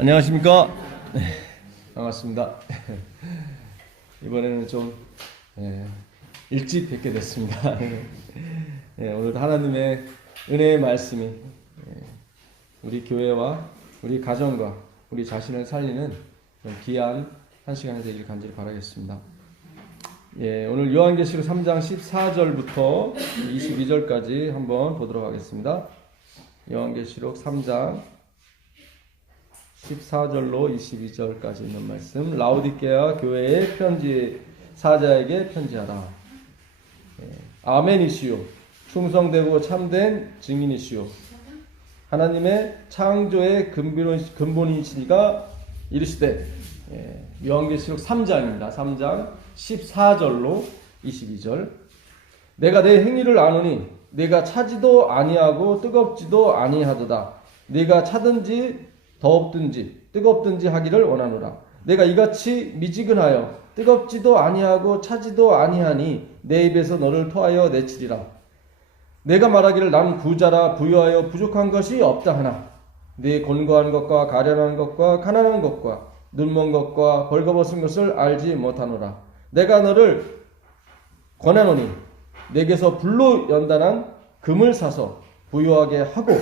안녕하십니까? 네, 반갑습니다. 이번에는 좀 일찍 뵙게 됐습니다. 오늘도 하나님의 은혜의 말씀이 우리 교회와 우리 가정과 우리 자신을 살리는 귀한 한 시간이 되길 간절히 바라겠습니다. 오늘 요한계시록 3장 14절부터 22절까지 한번 보도록 하겠습니다. 요한계시록 3장 14절로 22절까지 있는 말씀. 라오디게아 교회의 편지 사자에게 편지하라. 아멘이시요 충성되고 참된 증인이시요 하나님의 창조의 근본이시니가 이르시되. 요한계시록 3장입니다. 3장 14절로 22절. 내가 내 행위를 아노니 내가 차지도 아니하고 뜨겁지도 아니하도다. 내가 차든지 더없든지 뜨겁든지 하기를 원하노라. 내가 이같이 미지근하여 뜨겁지도 아니하고 차지도 아니하니 내 입에서 너를 토하여 내치리라. 내가 말하기를 난 부자라 부유하여 부족한 것이 없다 하나 네 곤고한 것과 가련한 것과 가난한 것과 눈먼 것과 벌거벗은 것을 알지 못하노라. 내가 너를 권하노니 내게서 불로 연단한 금을 사서 부유하게 하고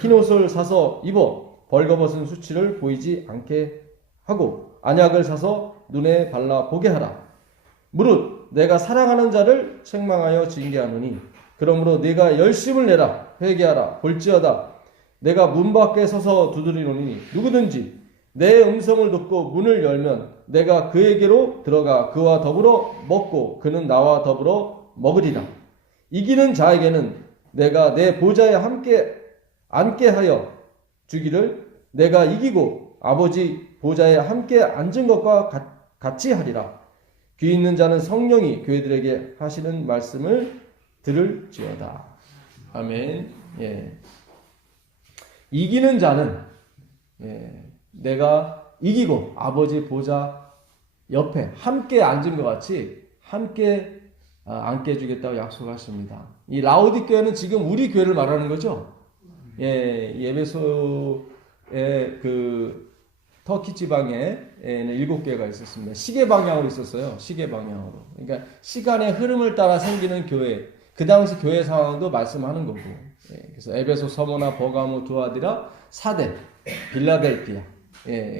흰옷을 사서 입어 벌거벗은 수치를 보이지 않게 하고 안약을 사서 눈에 발라 보게 하라. 무릇 내가 사랑하는 자를 책망하여 징계하노니 그러므로 네가 열심을 내라. 회개하라. 볼지어다 내가 문 밖에 서서 두드리노니 누구든지 내 음성을 듣고 문을 열면 내가 그에게로 들어가 그와 더불어 먹고 그는 나와 더불어 먹으리라. 이기는 자에게는 내가 내 보좌에 함께 앉게 하여 주기를 내가 이기고 아버지 보좌에 함께 앉은 것과 같이 하리라. 귀 있는 자는 성령이 교회들에게 하시는 말씀을 들을지어다. 아멘. 이기는 자는 내가 이기고 아버지 보좌 옆에 함께 앉은 것 같이 함께 앉게 해주겠다고 약속하십니다. 이 라오디게아는 지금 우리 교회를 말하는 거죠. 에베소의 그 터키 지방에는 7개가 있었습니다. 시계 방향으로 있었어요. 시계 방향으로. 그러니까 시간의 흐름을 따라 생기는 교회. 그 당시 교회 상황도 말씀하는 거고. 그래서 에베소, 서모나, 버가모, 두아디라, 사데, 빌라델피아.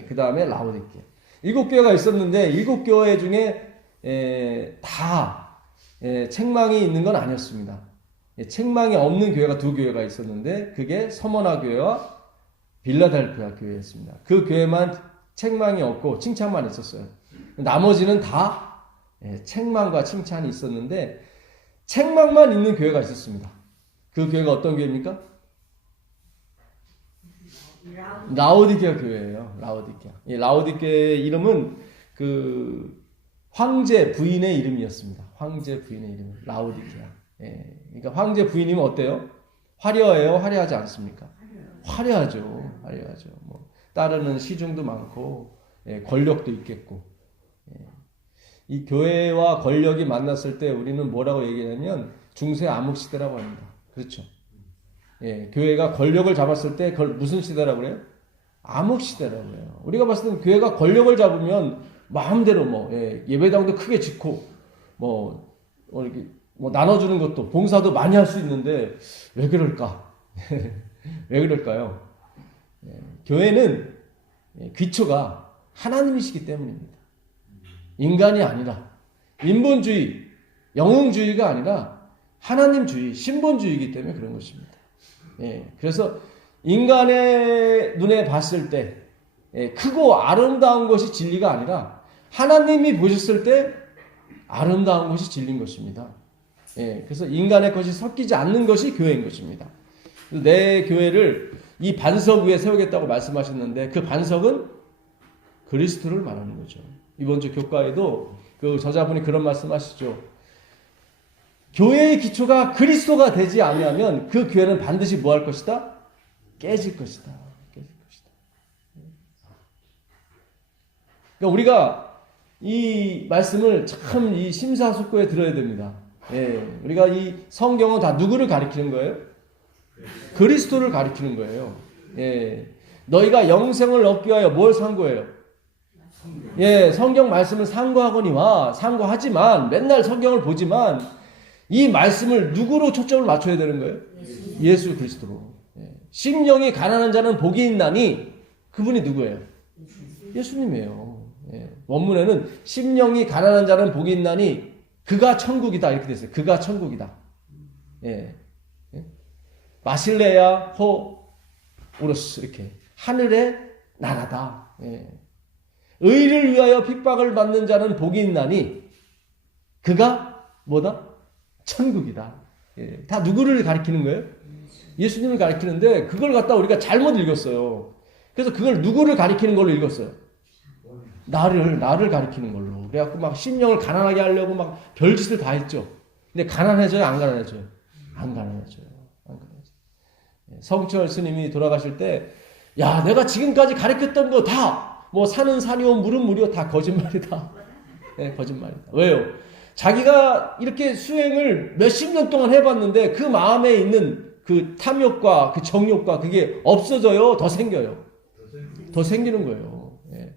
그 다음에 라오디게아. 7교회가 있었는데 7교회 중에 다 책망이 있는 건 아니었습니다. 책망이 없는 교회가 2교회가 있었는데 그게 서머나 교회와 빌라델피아 교회였습니다. 그 교회만 책망이 없고 칭찬만 있었어요. 나머지는 다 책망과 칭찬이 있었는데 책망만 있는 교회가 있었습니다. 그 교회가 어떤 교회입니까? 라오디게아 교회예요. 라오디게아. 이 라오디게아의 이름은 그 황제 부인의 이름이었습니다. 황제 부인의 이름 라오디게아. 그러니까 황제 부인이면 어때요? 화려해요? 화려하지 않습니까? 화려하죠. 화려하죠. 뭐 따르는 시중도 많고 권력도 있겠고. 이 교회와 권력이 만났을 때 우리는 뭐라고 얘기하냐면 중세 암흑 시대라고 합니다. 그렇죠? 교회가 권력을 잡았을 때 그걸 무슨 시대라고 그래요? 암흑 시대라고 해요. 우리가 봤을 때는 교회가 권력을 잡으면 마음대로 예배당도 크게 짓고 이렇게 나눠주는 것도 봉사도 많이 할 수 있는데 왜 그럴까? 왜 그럴까요? 교회는 기초가 하나님이시기 때문입니다. 인간이 아니라 인본주의, 영웅주의가 아니라 하나님주의, 신본주의이기 때문에 그런 것입니다. 그래서 인간의 눈에 봤을 때 크고 아름다운 것이 진리가 아니라 하나님이 보셨을 때 아름다운 것이 진리인 것입니다. 그래서 인간의 것이 섞이지 않는 것이 교회인 것입니다. 내 교회를 이 반석 위에 세우겠다고 말씀하셨는데 그 반석은 그리스도를 말하는 거죠. 이번 주 교과에도 그 저자분이 그런 말씀하시죠. 교회의 기초가 그리스도가 되지 않으면 그 교회는 반드시 뭐 할 것이다? 깨질 것이다. 깨질 것이다. 그러니까 우리가 이 말씀을 참 이 심사숙고해 들어야 됩니다. 우리가 이 성경은 다 누구를 가리키는 거예요? 그리스도를 가리키는 거예요. 너희가 영생을 얻기 위하여 뭘 상고해요? 예, 성경 말씀을 상고하거니와 상고하지만 맨날 성경을 보지만 이 말씀을 누구로 초점을 맞춰야 되는 거예요? 예수 그리스도로. 예. 심령이 가난한 자는 복이 있나니 그분이 누구예요? 예수님이에요. 예. 원문에는 심령이 가난한 자는 복이 있나니 그가 천국이다 이렇게 됐어요. 그가 천국이다. 예. 예. 마실레야 호 오로스 이렇게 하늘의 나라다. 예. 의를 위하여 핍박을 받는 자는 복이 있나니 그가 뭐다? 천국이다. 예. 다 누구를 가리키는 거예요? 예수님을 가리키는데 그걸 갖다 우리가 잘못 읽었어요. 그래서 그걸 누구를 가리키는 걸로 읽었어요? 나를 가리키는 걸로. 그래갖고 막 심령을 가난하게 하려고 막 별짓을 다 했죠. 근데 가난해져요? 안 가난해져요? 안 가난해져요. 안 가난해져요. 성철 스님이 돌아가실 때, 야, 내가 지금까지 가르쳤던 거 다, 뭐 산은 산이요, 물은 물이요, 다 거짓말이다. 네, 거짓말이다. 왜요? 자기가 이렇게 수행을 몇십 년 동안 해봤는데 그 마음에 있는 그 탐욕과 그 정욕과 그게 없어져요? 더 생겨요? 더 생기는 거예요. 예.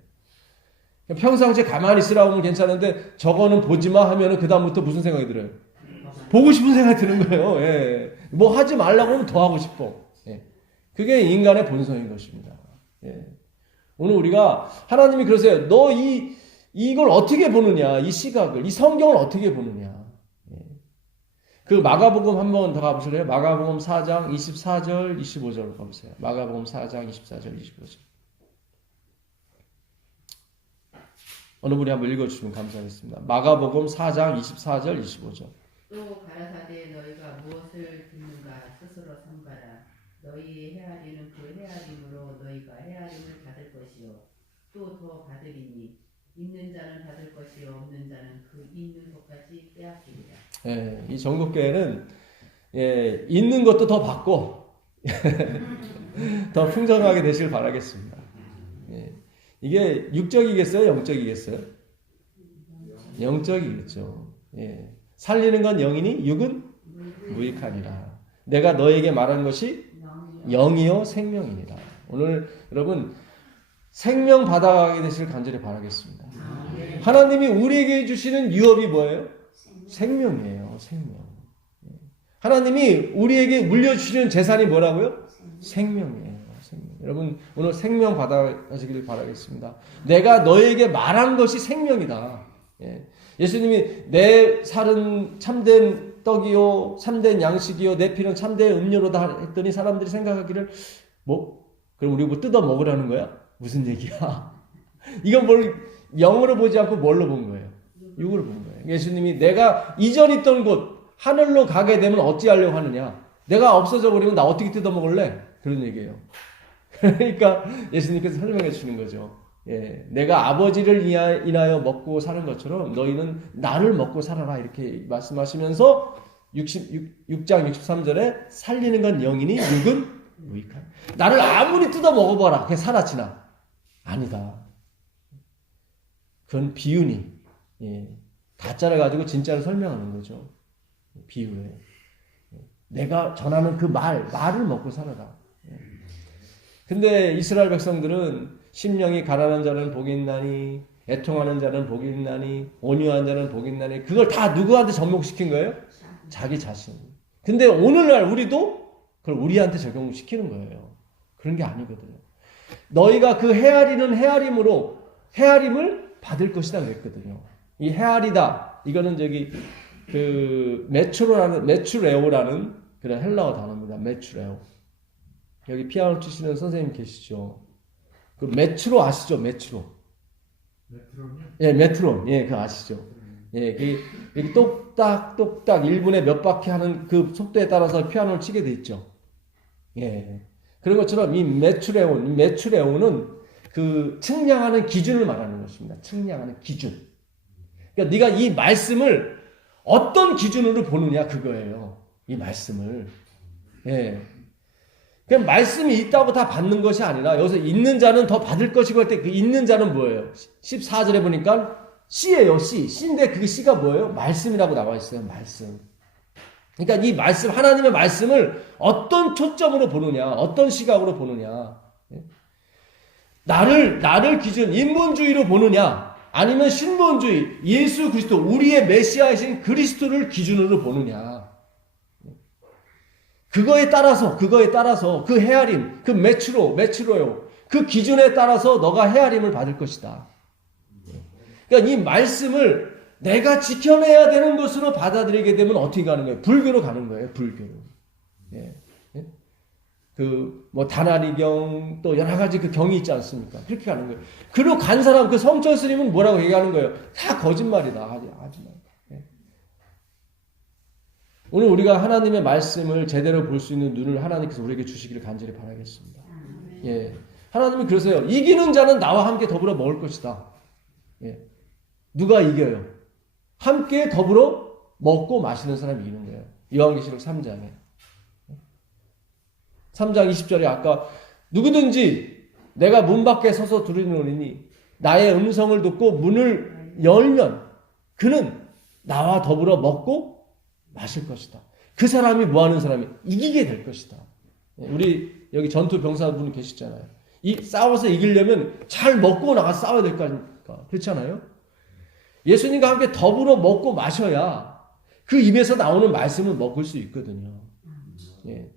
평상시에 가만히 있으라고 하면 괜찮은데 저거는 보지마 하면은 그다음부터 무슨 생각이 들어요? 보고 싶은 생각이 드는 거예요. 예. 뭐 하지 말라고 하면 더 하고 싶어. 예. 그게 인간의 본성인 것입니다. 예. 오늘 우리가 하나님이 그러세요. 너 이걸 어떻게 보느냐? 이 시각을, 이 성경을 어떻게 보느냐? 예. 그 마가복음 한번 더 가보실래요? 마가복음 4장 24절, 25절 가보세요. 마가복음 4장 24절, 25절. 어느 분이 한번 읽어주시면 감사하겠습니다. 마가복음 4장 24절, 25절. 또 가라사대 너희가 무엇을 듣는가 스스로 삼가라. 너희 헤아리는 그 헤아림으로 너희가 헤아림을 받을 것이요 또 더 받으리니 있는 자는 받을 것이요 없는 자는 그 있는 것까지 빼앗기리라. 예, 이 전국교회는 예, 있는 것도 더 받고 더 풍성하게 되시길 바라겠습니다. 예, 이게 육적이겠어요? 영적이겠어요? 영적이겠죠. 예, 살리는 건 영이니 육은 무익하니라. 내가 너에게 말한 것이 영이요 생명이니라. 오늘 여러분 생명 받아가게 되시길 간절히 바라겠습니다. 하나님이 우리에게 주시는 유업이 뭐예요? 생명이에요. 생명. 하나님이 우리에게 물려주시는 재산이 뭐라고요? 생명이에요. 생명. 여러분 오늘 생명 받아가시길 바라겠습니다. 내가 너에게 말한 것이 생명이다. 예. 예수님이 내 살은 참된 떡이요 참된 양식이요 내 피는 참된 음료로다 했더니 사람들이 생각하기를 뭐 그럼 우리 뭐 뜯어 먹으라는 거야? 무슨 얘기야? 이건 뭘 영으로 보지 않고 뭘로 본 거예요? 육으로 본 거예요. 예수님이 내가 이전 있던 곳 하늘로 가게 되면 어찌하려고 하느냐? 내가 없어져 버리면 나 어떻게 뜯어 먹을래? 그런 얘기예요. 그러니까 예수님께서 설명해 주시는 거죠. 예, 내가 아버지를 인하여 먹고 사는 것처럼 너희는 나를 먹고 살아라 이렇게 말씀하시면서 6장 63절에 살리는 건 영이니 육은 무익하니. 나를 아무리 뜯어 먹어봐라. 그게 사라지나? 아니다. 그건 비유니. 예, 가짜를 가지고 진짜를 설명하는 거죠. 비유에. 내가 전하는 그 말을 먹고 살아라. 근데 이스라엘 백성들은 심령이 가난한 자는 복이 있나니 애통하는 자는 복이 있나니 온유한 자는 복이 있나니 그걸 다 누구한테 접목시킨 거예요? 자기 자신. 근데 오늘날 우리도 그걸 우리한테 적용시키는 거예요. 그런 게 아니거든요. 너희가 그 헤아리는 헤아림으로 헤아림을 받을 것이다 그랬거든요. 이 헤아리다 이거는 저기 그 메추레오라는 그런 헬라어 단어입니다. 메추레오. 여기 피아노 치시는 선생님 계시죠? 그 메트로 아시죠? 메트로. 메트론이요? 예, 메트론. 예, 그거 아시죠? 예, 여기 똑딱 1분에 몇 바퀴 하는 그 속도에 따라서 피아노를 치게 돼 있죠. 예. 그런 것처럼 이 메추레온은 그 측량하는 기준을 말하는 것입니다. 측량하는 기준. 그러니까 네가 이 말씀을 어떤 기준으로 보느냐 그거예요. 이 말씀을. 예. 그냥 말씀이 있다고 다 받는 것이 아니라 여기서 있는 자는 더 받을 것이고 할 때 그 있는 자는 뭐예요? 14절에 보니까 C예요. C인데 그게 C가 뭐예요? 말씀이라고 나와 있어요. 말씀. 그러니까 이 말씀 하나님의 말씀을 어떤 초점으로 보느냐 어떤 시각으로 보느냐 나를 기준 인본주의로 보느냐 아니면 신본주의 예수 그리스도 우리의 메시아이신 그리스도를 기준으로 보느냐. 그거에 따라서 그 헤아림, 그 매추로요. 그 기준에 따라서 너가 헤아림을 받을 것이다. 그러니까 이 말씀을 내가 지켜내야 되는 것으로 받아들이게 되면 어떻게 가는 거예요? 불교로 가는 거예요. 불교로. 예. 다나리경 또 여러 가지 그 경이 있지 않습니까? 그렇게 가는 거예요. 그로 간 사람 그 성철 스님은 뭐라고 얘기하는 거예요? 다 거짓말이다. 하지 마. 예. 오늘 우리가 하나님의 말씀을 제대로 볼 수 있는 눈을 하나님께서 우리에게 주시기를 간절히 바라겠습니다. 예. 하나님이 그러세요. 이기는 자는 나와 함께 더불어 먹을 것이다. 예. 누가 이겨요? 함께 더불어 먹고 마시는 사람이 이기는 거예요. 요한계시록 3장에. 3장 20절에 아까 누구든지 내가 문 밖에 서서 두드리노니 나의 음성을 듣고 문을 열면 그는 나와 더불어 먹고 마실 것이다. 그 사람이 뭐 하는 사람이 이기게 될 것이다. 우리 여기 전투 병사분 계시잖아요. 싸워서 이기려면 잘 먹고 나가 싸워야 될 거 아닙니까? 그렇잖아요. 예수님과 함께 더불어 먹고 마셔야 그 입에서 나오는 말씀을 먹을 수 있거든요. 예.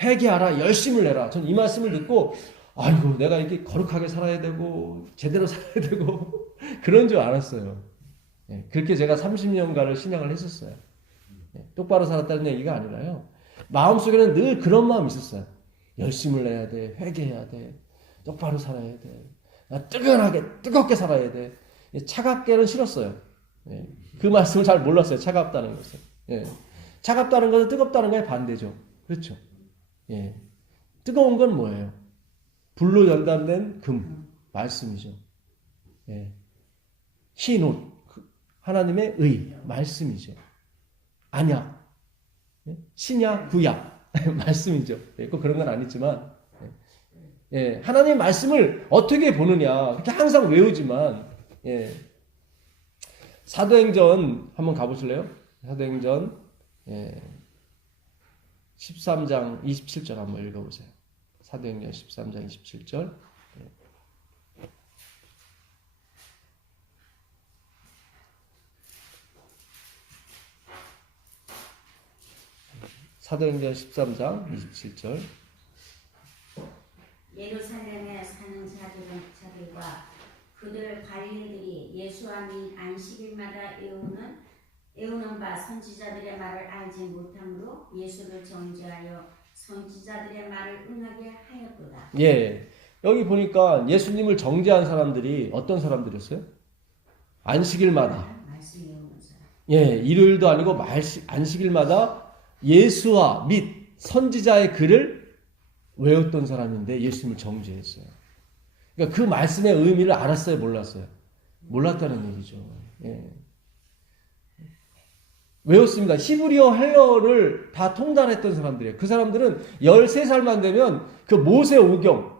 회개하라, 열심을 내라. 전 이 말씀을 듣고 아이고 내가 이렇게 거룩하게 살아야 되고 제대로 살아야 되고 그런 줄 알았어요. 예. 그렇게 제가 30년간을 신앙을 했었어요. 예. 똑바로 살았다는 얘기가 아니라요. 마음속에는 늘 그런 마음이 있었어요. 열심을 내야 돼, 회개해야 돼, 똑바로 살아야 돼, 뜨겁게 살아야 돼. 차갑게는 싫었어요. 예. 그 말씀을 잘 몰랐어요. 차갑다는 것을. 예. 차갑다는 것은 뜨겁다는 거에 반대죠. 그렇죠. 예. 뜨거운 건 뭐예요? 불로 연단된 금, 말씀이죠. 예. 흰 옷, 하나님의 의, 말씀이죠. 안약, 신약, 구약, 말씀이죠. 예. 꼭 그런 건 아니지만, 예. 하나님의 말씀을 어떻게 보느냐, 그렇게 항상 외우지만, 예. 사도행전 한번 가보실래요? 사도행전, 예. 13장 27절 한번 읽어보세요. 사도행전 13장 27절. 사도행전 13장 27절. 예루살렘에 사는 자들과 그들 관리들이 예수와 및 안식일마다 애우는 바 선지자들의 말을 알지 못함으로 예수를 정죄하여 선지자들의 말을 응하게 하였도다. 예, 여기 보니까 예수님을 정죄한 사람들이 어떤 사람들이었어요? 안식일마다. 말씀 외우는 사람. 예, 일요일도 아니고 안식일마다 예수와 및 선지자의 글을 외웠던 사람인데 예수님을 정죄했어요. 그러니까 그 말씀의 의미를 알았어요, 몰랐어요? 몰랐다는 얘기죠. 예. 외웠습니다. 히브리어, 헬러를 다 통달했던 사람들이에요. 그 사람들은 13살만 되면 그 모세오경,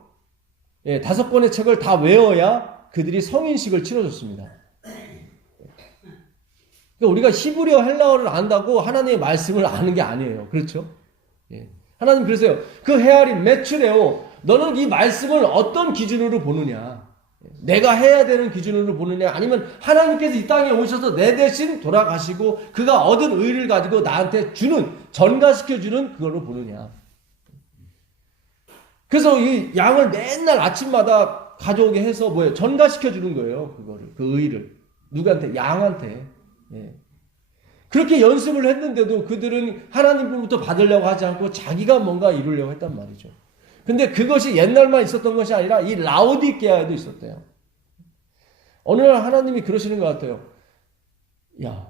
5권의 책을 다 외워야 그들이 성인식을 치러줬습니다. 그러니까 우리가 히브리어, 헬라어를 안다고 하나님의 말씀을 아는 게 아니에요. 그렇죠? 예. 하나님 그러세요. 그 헤아림, 매추레오, 너는 이 말씀을 어떤 기준으로 보느냐? 내가 해야 되는 기준으로 보느냐, 아니면 하나님께서 이 땅에 오셔서 내 대신 돌아가시고 그가 얻은 의를 가지고 나한테 전가시켜주는 그걸로 보느냐. 그래서 이 양을 맨날 아침마다 가져오게 해서 뭐예요? 전가시켜주는 거예요. 그거를, 그 의를. 누구한테? 양한테. 예. 그렇게 연습을 했는데도 그들은 하나님으로부터 받으려고 하지 않고 자기가 뭔가 이루려고 했단 말이죠. 근데 그것이 옛날만 있었던 것이 아니라 이 라오디게아에도 있었대요. 어느 날 하나님이 그러시는 것 같아요. 야,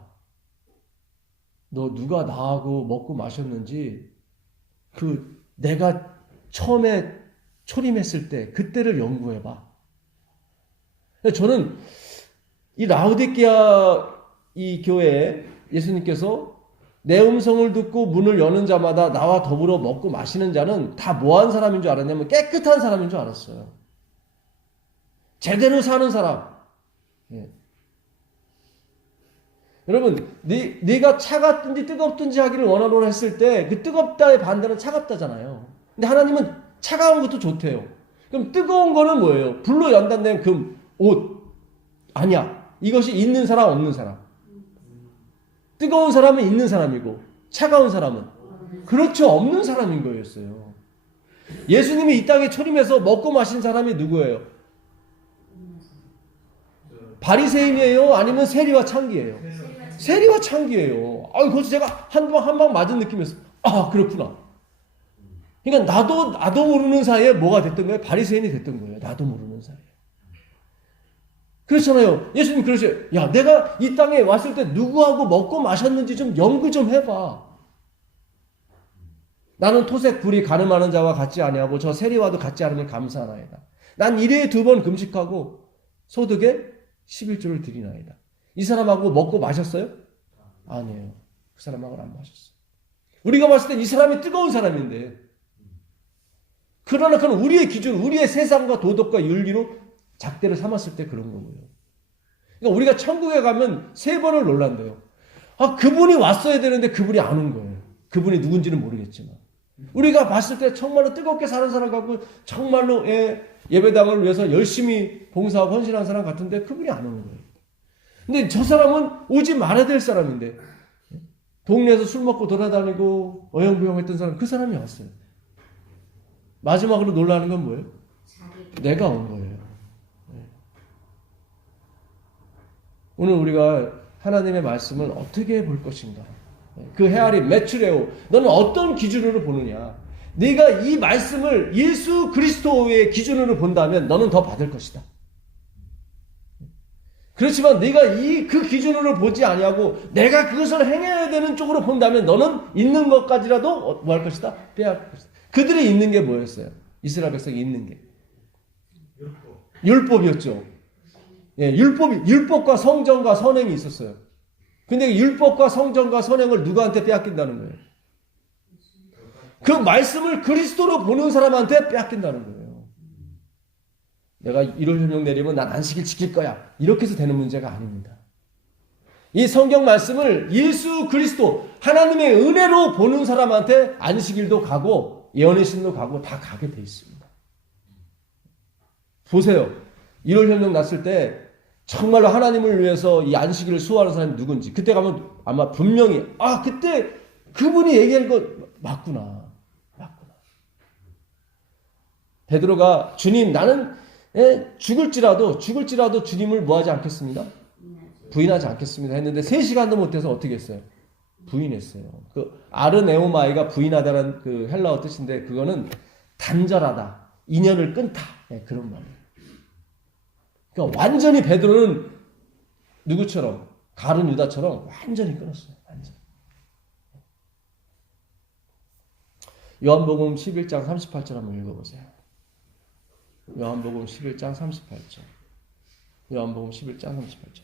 너 누가 나하고 먹고 마셨는지 내가 처음에 초림했을 때 그때를 연구해봐. 저는 이 라오디게아 이 교회에 예수님께서 내 음성을 듣고 문을 여는 자마다 나와 더불어 먹고 마시는 자는 다 뭐한 사람인 줄 알았냐면 깨끗한 사람인 줄 알았어요. 제대로 사는 사람. 예. 여러분, 네가 차갑든지 뜨겁든지 하기를 원하노라 했을 때 그 뜨겁다의 반대는 차갑다잖아요. 근데 하나님은 차가운 것도 좋대요. 그럼 뜨거운 거는 뭐예요? 불로 연단된 금, 옷. 아니야. 이것이 있는 사람, 없는 사람. 뜨거운 사람은 있는 사람이고 차가운 사람은 그렇죠. 없는 사람인 거였어요. 예수님이 이 땅에 초림해서 먹고 마신 사람이 누구예요? 바리새인이에요? 아니면 세리와 창기예요? 세리와 창기예요. 거기서 제가 한 방 맞은 느낌이었어요. 아, 그렇구나. 그러니까 나도 모르는 사이에 뭐가 됐던 거예요? 바리새인이 됐던 거예요. 나도 모르는 사이에. 그렇잖아요. 예수님 그러세요. 야, 내가 이 땅에 왔을 때 누구하고 먹고 마셨는지 좀 연구 좀 해봐. 나는 토색 불이 가늠하는 자와 같지 아니하고 저 세리와도 같지 않으면 감사하나이다. 난 1회에 2번 금식하고 소득에 11조를 드리나이다. 이 사람하고 먹고 마셨어요? 아니에요. 그 사람하고는 안 마셨어요. 우리가 봤을 땐 이 사람이 뜨거운 사람인데 그러나 그건 우리의 기준, 우리의 세상과 도덕과 윤리로 잣대를 삼았을 때 그런 거고요. 그러니까 우리가 천국에 가면 3번을 놀란대요. 그분이 왔어야 되는데 그분이 안 온 거예요. 그분이 누군지는 모르겠지만. 우리가 봤을 때 정말로 뜨겁게 사는 사람 같고 정말로 예배당을 위해서 열심히 봉사하고 헌신한 사람 같은데 그분이 안 오는 거예요. 근데 저 사람은 오지 말아야 될 사람인데 동네에서 술 먹고 돌아다니고 어영부영했던 사람, 그 사람이 왔어요. 마지막으로 놀라는 건 뭐예요? 내가 온 거예요. 오늘 우리가 하나님의 말씀을 어떻게 볼 것인가? 그 헤아림, 메추레오. 너는 어떤 기준으로 보느냐? 네가 이 말씀을 예수 그리스도의 기준으로 본다면 너는 더 받을 것이다. 그렇지만 네가 그 기준으로 보지 아니하고 내가 그것을 행해야 되는 쪽으로 본다면 너는 있는 것까지라도 뭐 할 것이다? 빼앗을 것이다. 그들이 있는 게 뭐였어요? 이스라엘 백성이 있는 게 율법이었죠. 율법과 성전과 선행이 있었어요. 근데 율법과 성전과 선행을 누구한테 빼앗긴다는 거예요? 그 말씀을 그리스도로 보는 사람한테 빼앗긴다는 거예요. 내가 1월 협령 내리면 난 안식일 지킬 거야. 이렇게 해서 되는 문제가 아닙니다. 이 성경 말씀을 예수 그리스도 하나님의 은혜로 보는 사람한테 안식일도 가고 예언의 신도 가고 다 가게 돼 있습니다. 보세요. 1월 협령 났을 때 정말로 하나님을 위해서 이 안식일을 수호하는 사람이 누군지 그때 가면 아마 분명히 그때 그분이 얘기한 거 맞구나. 베드로가 주님 나는 죽을지라도 주님을 뭐하지 않겠습니다. 부인하지 않겠습니다 했는데 3시간도 못해서 어떻게 했어요? 부인했어요. 그 아르네오마이가 부인하다는 그 헬라어 뜻인데 그거는 단절하다, 인연을 끊다, 그런 말이에요. 그러니까 완전히 베드로는 누구처럼? 가룟 유다처럼 완전히 끊었어요. 완전. 요한복음 11장 38절 한번 읽어보세요. 요한복음 11장 38절. 요한복음 11장 38절.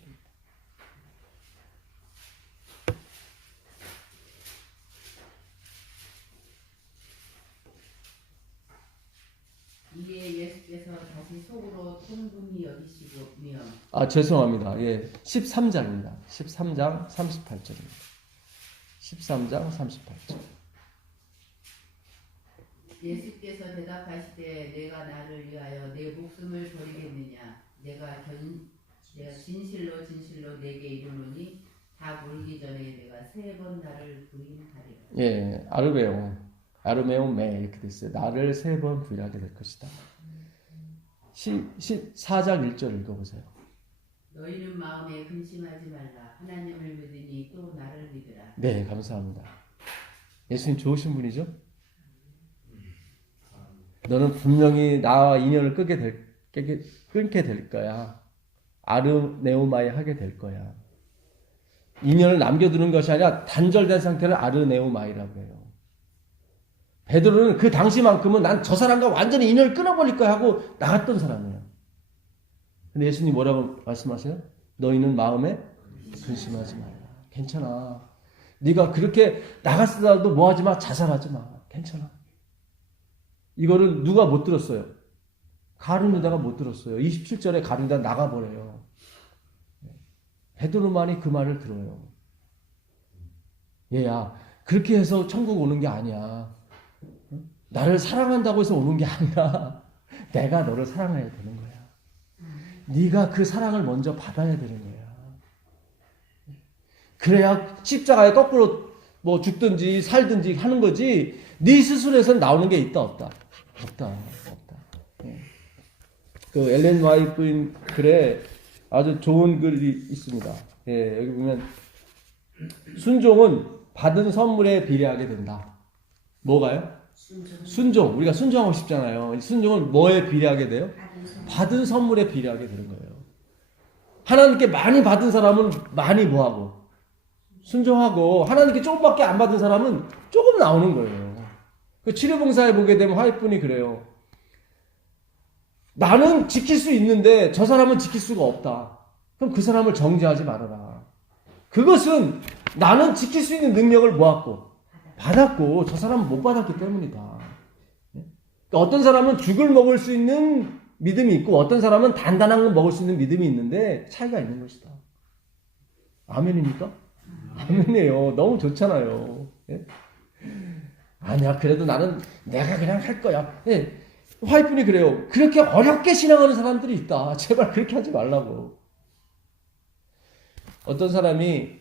이에 예수께서 다시 속으로 통분히 여기시며 죄송합니다. 13장입니다. 13장 38절입니다. 13장 38절. 예수께서 대답하시되 내가 나를 위하여 내 목숨을 버리겠느냐 내가 진실로 내게 이르노니 다 물기 전에 내가 3번 나를 부인하리라. 아르메오메 이렇게 됐어요. 나를 3번 부인하게 될 것이다. 14장 1절 읽어보세요. 너희는 마음에 근심하지 말라. 하나님을 믿으니 또 나를 믿으라. 네, 감사합니다. 예수님 좋으신 분이죠? 너는 분명히 나와 인연을 끊게 될 거야. 아르네오마에 하게 될 거야. 인연을 남겨두는 것이 아니라 단절된 상태를 아르네오마이라고 해요. 베드로는 그 당시만큼은 난 저 사람과 완전히 인연을 끊어버릴 거야 하고 나갔던 사람이에요. 근데 예수님 뭐라고 말씀하세요? 너희는 마음에 근심하지 말라. 괜찮아. 네가 그렇게 나갔으라도 뭐하지 마. 자살하지 마. 괜찮아. 이거를 누가 못 들었어요? 가룟 유다가 못 들었어요. 27절에 가룟 유다 나가버려요. 베드로만이 그 말을 들어요. 얘야, 그렇게 해서 천국 오는 게 아니야. 나를 사랑한다고 해서 오는 게 아니라 내가 너를 사랑해야 되는 거야. 네가 그 사랑을 먼저 받아야 되는 거야. 그래야 십자가에 거꾸로 뭐 죽든지 살든지 하는 거지. 네 스스로에선 나오는 게 있다 없다. 없다. 예. 그 엘렌 와이프인 글에 아주 좋은 글이 있습니다. 예, 여기 보면 순종은 받은 선물에 비례하게 된다. 뭐가요? 순종. 우리가 순종하고 싶잖아요. 순종은 뭐에 비례하게 돼요? 받은 선물에 비례하게 되는 거예요. 하나님께 많이 받은 사람은 많이 뭐하고? 순종하고, 하나님께 조금밖에 안 받은 사람은 조금 나오는 거예요. 그 치료봉사에 보게 되면 화이트분이 그래요. 나는 지킬 수 있는데 저 사람은 지킬 수가 없다. 그럼 그 사람을 정죄하지 말아라. 그것은 나는 지킬 수 있는 능력을 모았고 받았고 저 사람은 못 받았기 때문이다. 그러니까 어떤 사람은 죽을 먹을 수 있는 믿음이 있고 어떤 사람은 단단한 걸 먹을 수 있는 믿음이 있는데 차이가 있는 것이다. 아멘입니까? 아멘이에요. 너무 좋잖아요. 예? 아니야 그래도 나는 내가 그냥 할 거야. 예. 화이트분이 그래요. 그렇게 어렵게 신앙하는 사람들이 있다. 제발 그렇게 하지 말라고. 어떤 사람이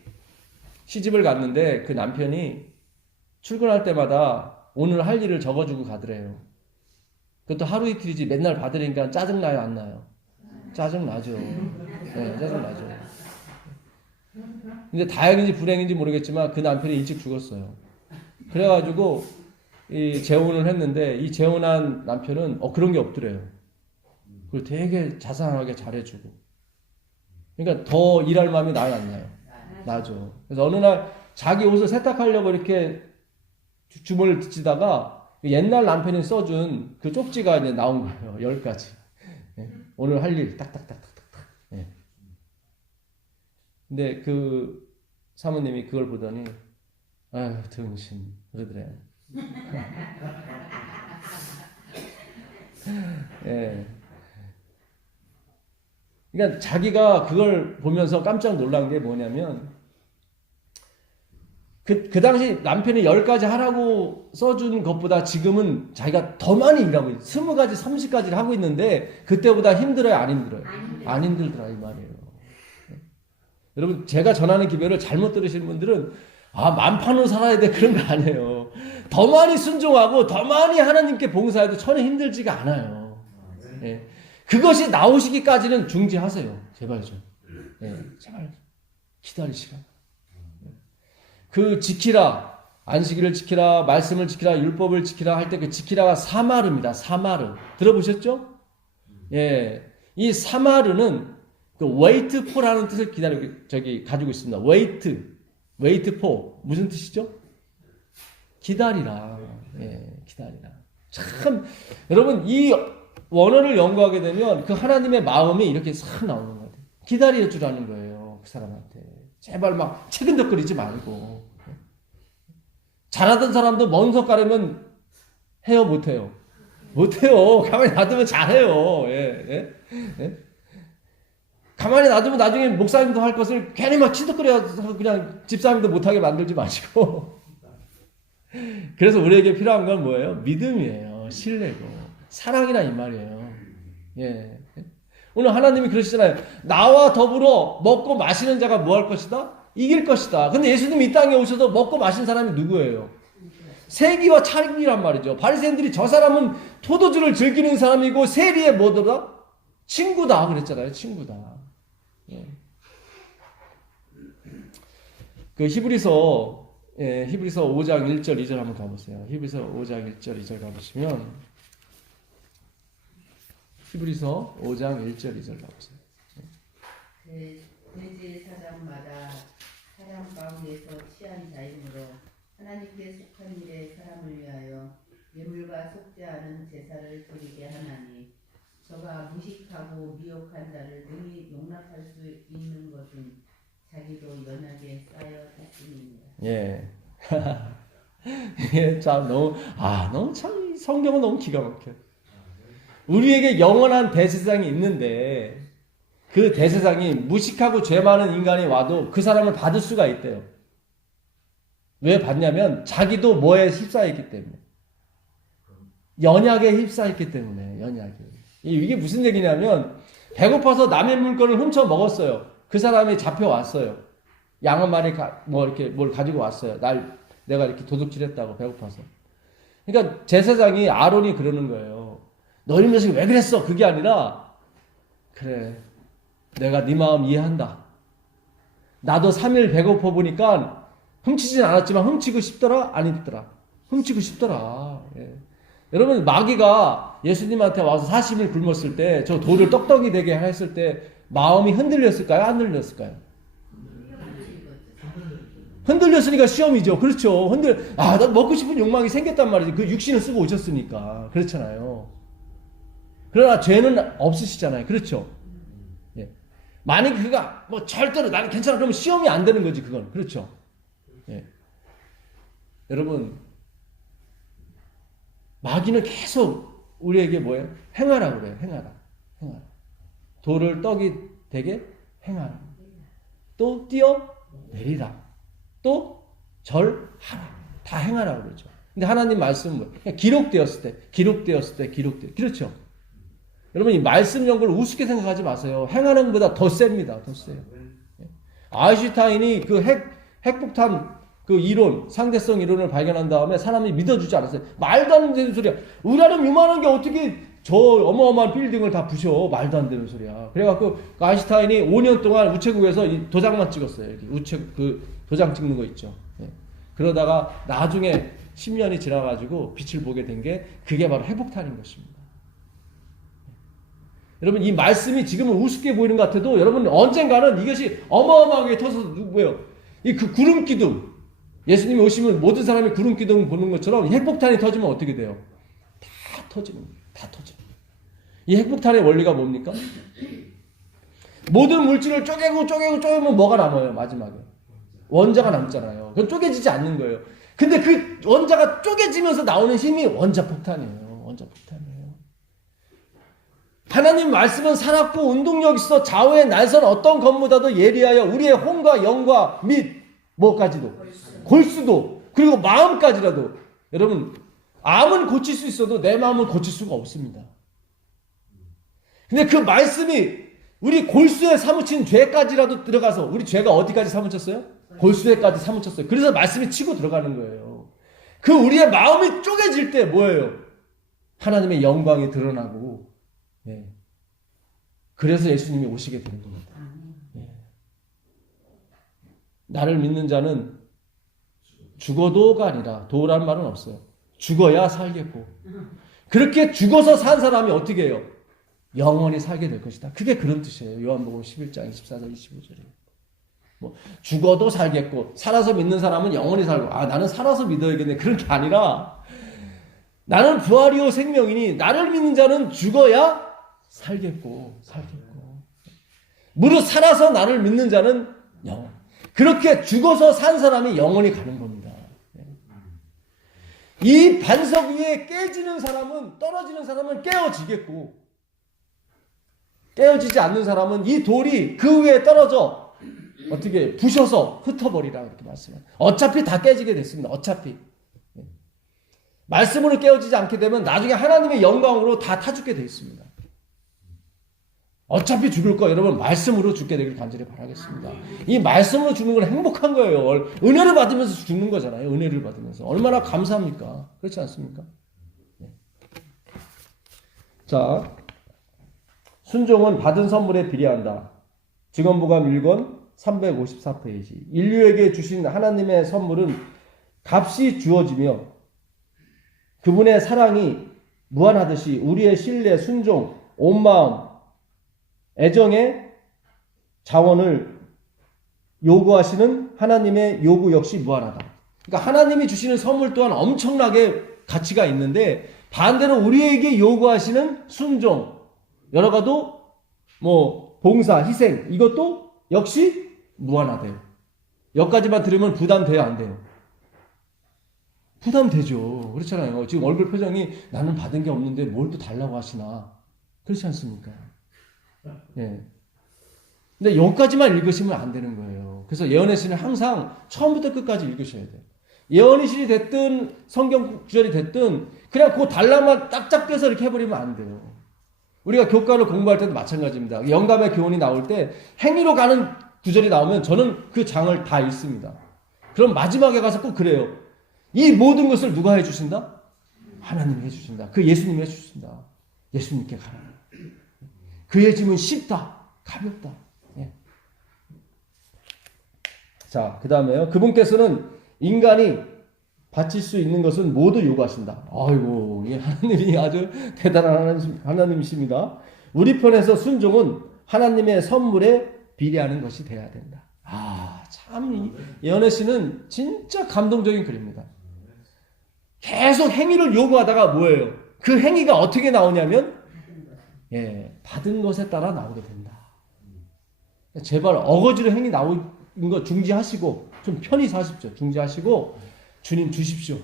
시집을 갔는데 그 남편이 출근할 때마다 오늘 할 일을 적어주고 가더래요. 그것도 하루 이틀이지 맨날 받으니까 짜증나요 안 나요? 짜증나죠. 네, 짜증나죠. 근데 다행인지 불행인지 모르겠지만 그 남편이 일찍 죽었어요. 그래가지고 이 재혼을 했는데 이 재혼한 남편은 그런 게 없더래요. 그리고 되게 자상하게 잘해주고. 그러니까 더 일할 마음이 나요 안 나요? 나죠. 그래서 어느 날 자기 옷을 세탁하려고 이렇게 주머니를 뒤지다가 옛날 남편이 써준 그 쪽지가 이제 나온 거예요. 10가지. 예. 오늘 할 일 딱딱딱딱딱. 예. 근데 그 사모님이 그걸 보더니 아유 등신 그러더래요. 예. 그러니까 자기가 그걸 보면서 깜짝 놀란 게 뭐냐면 그 당시 남편이 10가지 하라고 써준 것보다 지금은 자기가 더 많이 일하고 있어요. 20가지, 30가지를 하고 있는데 그때보다 힘들어요? 안 힘들어요? 안 힘들더라 이 말이에요. 여러분 제가 전하는 기별을 잘못 들으시는 분들은 만판으로 살아야 돼 그런 거 아니에요. 더 많이 순종하고 더 많이 하나님께 봉사해도 전혀 힘들지가 않아요. 예. 그것이 나오시기까지는 중지하세요. 제발 좀. 예. 제발 기다리시라. 그 지키라, 안식일을 지키라, 말씀을 지키라, 율법을 지키라 할 때 그 지키라가 사마르입니다. 사마르. 들어보셨죠? 예. 이 사마르는 그 wait for라는 뜻을 가지고 있습니다. wait for. 무슨 뜻이죠? 기다리라. 예, 기다리라. 참, 여러분, 이 원어를 연구하게 되면 그 하나님의 마음이 이렇게 싹 나오는 거예요. 기다려 주라는 거예요. 그 사람한테. 제발 막 체근덕거리지 말고. 잘하던 사람도 먼저 가려면 해요, 못해요? 못해요. 가만히 놔두면 잘해요. 예, 예, 예? 가만히 놔두면 나중에 목사님도 할 것을 괜히 막 치덕거려서 그냥 집사님도 못하게 만들지 마시고. 그래서 우리에게 필요한 건 뭐예요? 믿음이에요. 신뢰고. 사랑이라 이 말이에요. 예. 오늘 하나님이 그러시잖아요. 나와 더불어 먹고 마시는 자가 뭐 할 것이다? 이길 것이다. 근데 예수님이 이 땅에 오셔서 먹고 마신 사람이 누구예요? 세기와 차림이란 말이죠. 바리새인들이 저 사람은 포도주를 즐기는 사람이고 세리의 뭐더라? 친구다 그랬잖아요. 친구다. 예. 그 히브리서 5장 1절 2절 한번 가보세요. 히브리서 5장 1절 2절 가보시면 히브리서 5장 1절 2절 가보세요. 대제사장마다 사람 가운데서 취한 자이므로 하나님께 속한 일에 사람을 위하여 예물과 속지 않은 제사를 드리게 하나니 저가 무식하고 미혹한 자를 능히 용납할 수 있는 것은 자기도 연하게 쌓여 했음입니다. 예. 예, 참 너무 참 성경은 너무 기가 막혀. 우리에게 영원한 대제사장이 있는데 그 대제사장이 무식하고 죄 많은 인간이 와도 그 사람을 받을 수가 있대요. 왜 받냐면 자기도 뭐에 휩싸였기 때문에. 연약에 휩싸였기 때문에. 연약에. 이게 무슨 얘기냐면 배고파서 남의 물건을 훔쳐 먹었어요. 그 사람이 잡혀왔어요. 양 한 마리 뭐 이렇게 뭘 가지고 왔어요. 내가 이렇게 도둑질했다고 배고파서. 그러니까 제사장이 아론이 그러는 거예요. 너 이런 녀석이 왜 그랬어? 그게 아니라 그래 내가 네 마음 이해한다. 나도 3일 배고파 보니까 훔치진 않았지만 훔치고 싶더라? 안 싶더라? 훔치고 싶더라. 예. 여러분 마귀가 예수님한테 와서 40일 굶었을 때 저 돌을 떡떡이 되게 했을 때 마음이 흔들렸을까요? 안 흔들렸을까요? 흔들렸으니까 시험이죠. 그렇죠. 나 먹고 싶은 욕망이 생겼단 말이지. 그 육신을 쓰고 오셨으니까. 그렇잖아요. 그러나 죄는 없으시잖아요. 그렇죠. 예. 만약 그가 뭐 절대로 나는 괜찮아. 그러면 시험이 안 되는 거지. 그건. 그렇죠. 예. 여러분, 마귀는 계속 우리에게 뭐예요? 행하라 그래요. 행하라. 돌을 떡이 되게 행하라. 또 뛰어내리라. 또 절하라. 다 행하라 그러죠. 근데 하나님 말씀은 뭐예요? 기록되었을 때. 그렇죠. 여러분 이 말씀 연구를 우습게 생각하지 마세요. 행하는 것보다 더 셉니다. 더 세요. 아인슈타인이 그 핵폭탄 그 이론, 상대성 이론을 발견한 다음에 사람이 믿어주지 않았어요. 말도 안 되는 소리야. 우리나라 요만한 게 어떻게 저 어마어마한 빌딩을 다 부셔. 말도 안 되는 소리야. 그래갖고 아인슈타인이 5년 동안 우체국에서 이 도장만 찍었어요. 이렇게 도장 찍는 거 있죠. 예. 그러다가 나중에 10년이 지나가지고 빛을 보게 된 게 그게 바로 핵폭탄인 것입니다. 여러분 이 말씀이 지금은 우습게 보이는 것 같아도 여러분 언젠가는 이것이 어마어마하게 터서 뭐예요? 그 구름 기둥 예수님이 오시면 모든 사람이 구름 기둥 보는 것처럼 핵폭탄이 터지면 어떻게 돼요? 다 터지는 거예요. 다 터져. 이 핵폭탄의 원리가 뭡니까? 모든 물질을 쪼개면 뭐가 남아요? 마지막에 원자가 남잖아요. 그건 쪼개지지 않는 거예요. 근데 그 원자가 쪼개지면서 나오는 힘이 원자폭탄이에요. 원자폭탄이에요. 하나님 말씀은 살았고 운동력 있어 좌우의 날선 어떤 것보다도 예리하여 우리의 혼과 영과 및 뭐까지도 골수도 그리고 마음까지라도 여러분 암은 고칠 수 있어도 내 마음은 고칠 수가 없습니다. 근데 그 말씀이 우리 골수에 사무친 죄까지라도 들어가서 우리 죄가 어디까지 사무쳤어요? 골수에까지 사무쳤어요. 그래서 말씀이 치고 들어가는 거예요. 그 우리의 마음이 쪼개질 때 뭐예요? 하나님의 영광이 드러나고 예. 그래서 예수님이 오시게 되는 겁니다. 예. 나를 믿는 자는 죽어도가 아니라 도라는 말은 없어요. 죽어야 살겠고 그렇게 죽어서 산 사람이 어떻게 해요? 영원히 살게 될 것이다. 그게 그런 뜻이에요. 요한복음 11장 24절 25절에 뭐 죽어도 살겠고 살아서 믿는 사람은 영원히 살고 나는 살아서 믿어야겠네. 그런 게 아니라 나는 부활이요 생명이니 나를 믿는 자는 죽어야 살겠고 무릇 살아서 나를 믿는 자는 영원. 그렇게 죽어서 산 사람이 영원히 가는 겁니다. 이 반석 위에 깨지는 사람은 떨어지는 사람은 깨어지겠고 깨어지지 않는 사람은 이 돌이 그 위에 떨어져 어떻게 부셔서 흩어버리라 이렇게 말씀해요. 어차피 다 깨지게 됐습니다. 어차피 말씀으로 깨어지지 않게 되면 나중에 하나님의 영광으로 다 타죽게 되어 있습니다. 어차피 죽을 거 여러분 말씀으로 죽게 되길 간절히 바라겠습니다. 이 말씀으로 죽는 건 행복한 거예요. 은혜를 받으면서 죽는 거잖아요. 은혜를 받으면서 얼마나 감사합니까? 그렇지 않습니까? 네. 자, 순종은 받은 선물에 비례한다. 증언보감 1권 354페이지. 인류에게 주신 하나님의 선물은 값이 주어지며 그분의 사랑이 무한하듯이 우리의 신뢰, 순종, 온 마음, 애정의 자원을 요구하시는 하나님의 요구 역시 무한하다. 그러니까 하나님이 주시는 선물 또한 엄청나게 가치가 있는데 반대로 우리에게 요구하시는 순종, 여러 가지 뭐 봉사, 희생 이것도 역시 무한하대요. 여기까지만 들으면 부담돼요, 안 돼요? 부담되죠. 그렇잖아요. 지금 얼굴 표정이 나는 받은 게 없는데 뭘 또 달라고 하시나. 그렇지 않습니까? 예. 근데 여기까지만 읽으시면 안 되는 거예요. 그래서 예언의 신을 항상 처음부터 끝까지 읽으셔야 돼요. 예언의 신이 됐든 성경 구절이 됐든 그냥 그 달라만 딱 잡혀서 이렇게 해버리면 안 돼요. 우리가 교과를 공부할 때도 마찬가지입니다. 영감의 교훈이 나올 때 행위로 가는 구절이 나오면 저는 그 장을 다 읽습니다. 그럼 마지막에 가서 꼭 그래요. 이 모든 것을 누가 해주신다? 하나님이 해주신다. 그 예수님이 해주신다. 예수님께 가라. 그의 짐은 쉽다. 가볍다. 예. 자, 그 다음에요. 그분께서는 인간이 바칠 수 있는 것은 모두 요구하신다. 아이고, 이 하나님이 아주 대단한 하나님이십니다. 우리 편에서 순종은 하나님의 선물에 비례하는 것이 돼야 된다. 참, 예언의 씨는 진짜 감동적인 글입니다. 계속 행위를 요구하다가 뭐예요? 그 행위가 어떻게 나오냐면, 받은 것에 따라 나오게 된다. 제발 어거지로 행위 나오는 거 중지하시고, 좀 편히 사십시오. 중지하시고, 주님 주십시오.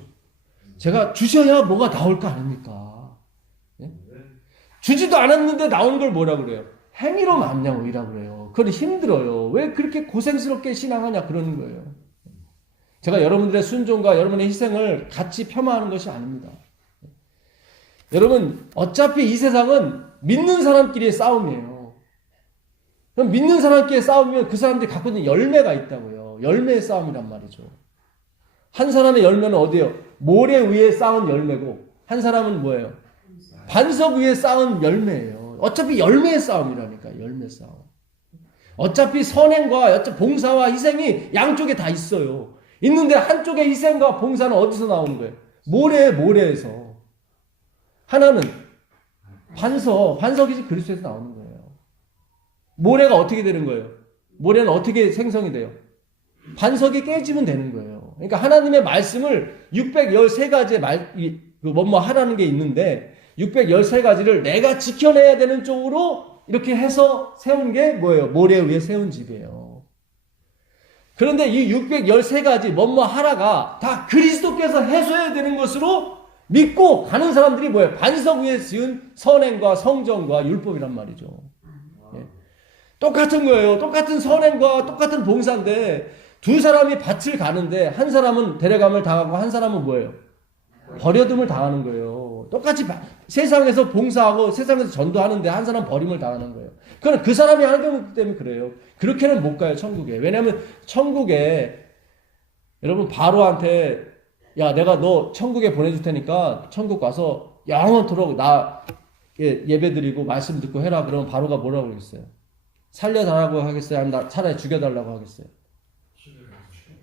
제가 주셔야 뭐가 나올 거 아닙니까? 예? 주지도 않았는데 나오는 걸 뭐라 그래요? 행위로 만냐오이라 그래요. 그건 힘들어요. 왜 그렇게 고생스럽게 신앙하냐 그러는 거예요. 제가 여러분들의 순종과 여러분의 희생을 같이 폄하하는 것이 아닙니다. 여러분, 어차피 이 세상은 믿는 사람끼리의 싸움이에요. 그럼 믿는 사람끼리의 싸움이면 그 사람들이 갖고 있는 열매가 있다고요. 열매의 싸움이란 말이죠. 한 사람의 열매는 어디예요? 모래 위에 쌓은 열매고 한 사람은 뭐예요? 반석 위에 쌓은 열매예요. 어차피 열매의 싸움이라니까. 열매 싸움. 어차피 선행과 봉사와 희생이 양쪽에 다 있어요. 있는데 한쪽의 희생과 봉사는 어디서 나오는 거예요? 모래에서. 하나는 반석이 그리스도에서 나오는 거예요. 모래가 어떻게 되는 거예요? 모래는 어떻게 생성이 돼요? 반석이 깨지면 되는 거예요. 그러니까 하나님의 말씀을 613가지의 뭐뭐 하라는 게 있는데 613가지를 내가 지켜내야 되는 쪽으로 이렇게 해서 세운 게 뭐예요? 모래 위에 세운 집이에요. 그런데 이 613가지 뭐뭐 하라가 다 그리스도께서 해소해야 되는 것으로 믿고 가는 사람들이 뭐예요? 반석 위에 지은 선행과 성정과 율법이란 말이죠. 예. 똑같은 거예요. 똑같은 선행과 똑같은 봉사인데 두 사람이 밭을 가는데 한 사람은 데려감을 당하고 한 사람은 뭐예요? 버려둠을 당하는 거예요. 똑같이 세상에서 봉사하고 세상에서 전도하는데 한 사람 버림을 당하는 거예요. 그건 그 사람이 하는 것 때문에 그래요. 그렇게는 못 가요, 천국에. 왜냐하면 천국에 여러분 바로한테 야, 내가 너 천국에 보내줄 테니까 천국 가서 영원토록 나 예배드리고 말씀 듣고 해라. 그러면 바로가 뭐라고 그러겠어요? 살려달라고 하겠어요? 아니면 나 차라리 죽여달라고 하겠어요?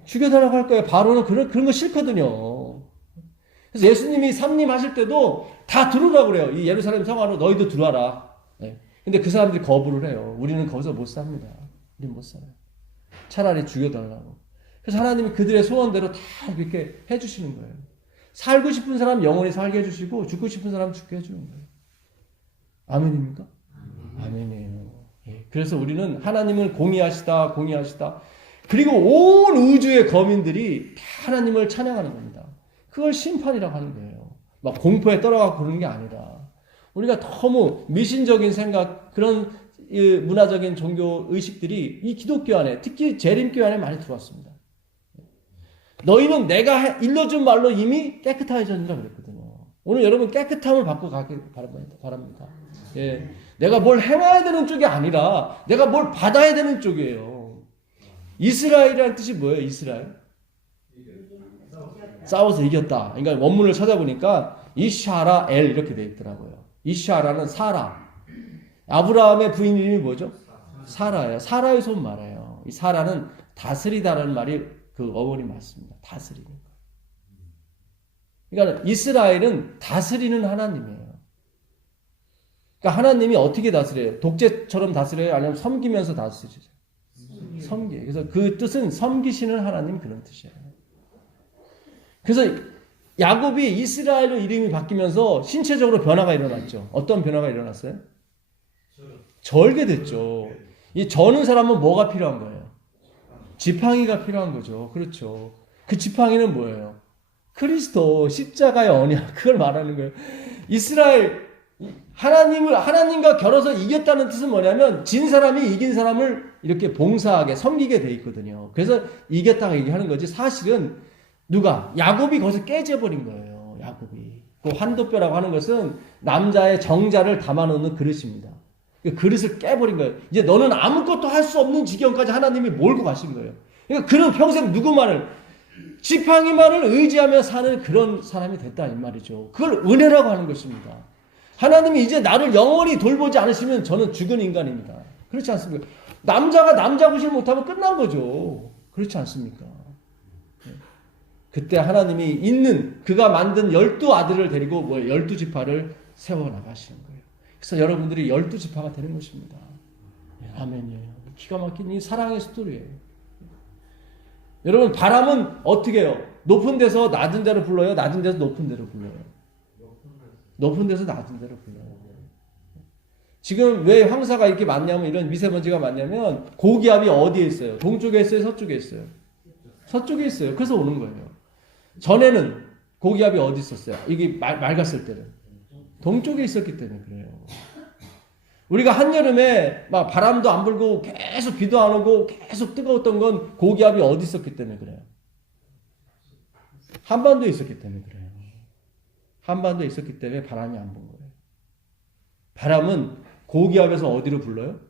죽여달라고 할 거예요. 바로는 그런 거 싫거든요. 그래서 예수님이 삼림 하실 때도 다 들어오라고 그래요. 이 예루살렘 성 안으로 너희도 들어와라. 네. 근데 그 사람들이 거부를 해요. 우리는 거기서 못 삽니다. 우리는 못 살아요. 차라리 죽여달라고. 그래서 하나님이 그들의 소원대로 다 이렇게 해주시는 거예요. 살고 싶은 사람 영원히 살게 해주시고 죽고 싶은 사람 죽게 해주는 거예요. 아멘입니까? 아멘이에요. 예. 그래서 우리는 하나님을 공의하시다. 그리고 온 우주의 거민들이 다 하나님을 찬양하는 겁니다. 그걸 심판이라고 하는 거예요. 막 공포에 떨어가고 그러는 게 아니라 우리가 너무 미신적인 생각, 그런 문화적인 종교 의식들이 이 기독교 안에, 특히 재림교 안에 많이 들어왔습니다. 너희는 내가 일러준 말로 이미 깨끗해졌느라 그랬거든요. 오늘 여러분 깨끗함을 받고 가길 바랍니다. 예. 내가 뭘 해와야 되는 쪽이 아니라 내가 뭘 받아야 되는 쪽이에요. 이스라엘이라는 뜻이 뭐예요? 이스라엘? 싸워서 이겼다. 그러니까 원문을 찾아보니까 이샤라 엘 이렇게 돼 있더라고요. 이샤라는 사라. 아브라함의 부인 이름이 뭐죠? 사라예요. 사라의 손 말이에요. 이 사라는 다스리다라는 말이 그 어원이 맞습니다. 다스리는 거. 그러니까 이스라엘은 다스리는 하나님이에요. 그러니까 하나님이 어떻게 다스려요? 독재처럼 다스려요? 아니면 섬기면서 다스리죠? 섬기. 그래서 그 뜻은 섬기시는 하나님 그런 뜻이에요. 그래서 야곱이 이스라엘로 이름이 바뀌면서 신체적으로 변화가 일어났죠. 어떤 변화가 일어났어요? 절게 됐죠. 이 저는 사람은 뭐가 필요한 거예요? 지팡이가 필요한 거죠. 그렇죠. 그 지팡이는 뭐예요? 그리스도 십자가의 언약, 그걸 말하는 거예요. 이스라엘 하나님과 겨뤄서 이겼다는 뜻은 뭐냐면 진 사람이 이긴 사람을 이렇게 봉사하게 섬기게 돼 있거든요. 그래서 이겼다고 얘기하는 거지. 사실은 누가? 야곱이 거기서 깨져버린 거예요. 야곱이. 그 환도뼈라고 하는 것은 남자의 정자를 담아놓는 그릇입니다. 그 그릇을 깨버린 거예요. 이제 너는 아무것도 할 수 없는 지경까지 하나님이 몰고 가신 거예요. 그러니까 그는 평생 누구만을 지팡이만을 의지하며 사는 그런 사람이 됐다 이 말이죠. 그걸 은혜라고 하는 것입니다. 하나님이 이제 나를 영원히 돌보지 않으시면 저는 죽은 인간입니다. 그렇지 않습니까? 남자가 남자 구실 못하면 끝난 거죠. 그렇지 않습니까? 그때 하나님이 있는 그가 만든 12아들을 데리고 12지파를 세워나가시는 거예요. 그래서 여러분들이 12지파가 되는 것입니다. 아멘이에요. 기가 막힌 이 사랑의 스토리예요. 여러분 바람은 어떻게 해요? 높은 데서 낮은 데로 불러요? 낮은 데서 높은 데로 불러요? 높은 데서 낮은 데로 불러요. 지금 왜 황사가 이렇게 많냐면 이런 미세먼지가 많냐면 고기압이 어디에 있어요? 동쪽에 있어요? 서쪽에 있어요? 서쪽에 있어요. 그래서 오는 거예요. 전에는 고기압이 어디 있었어요? 이게 맑았을 때는 동쪽에 있었기 때문에 그래요. 우리가 한여름에 막 바람도 안 불고 계속 비도 안 오고 계속 뜨거웠던 건 고기압이 어디 있었기 때문에 그래요. 한반도에 있었기 때문에 그래요. 한반도에 있었기 때문에 바람이 안 분 거예요. 바람은 고기압에서 어디로 불러요?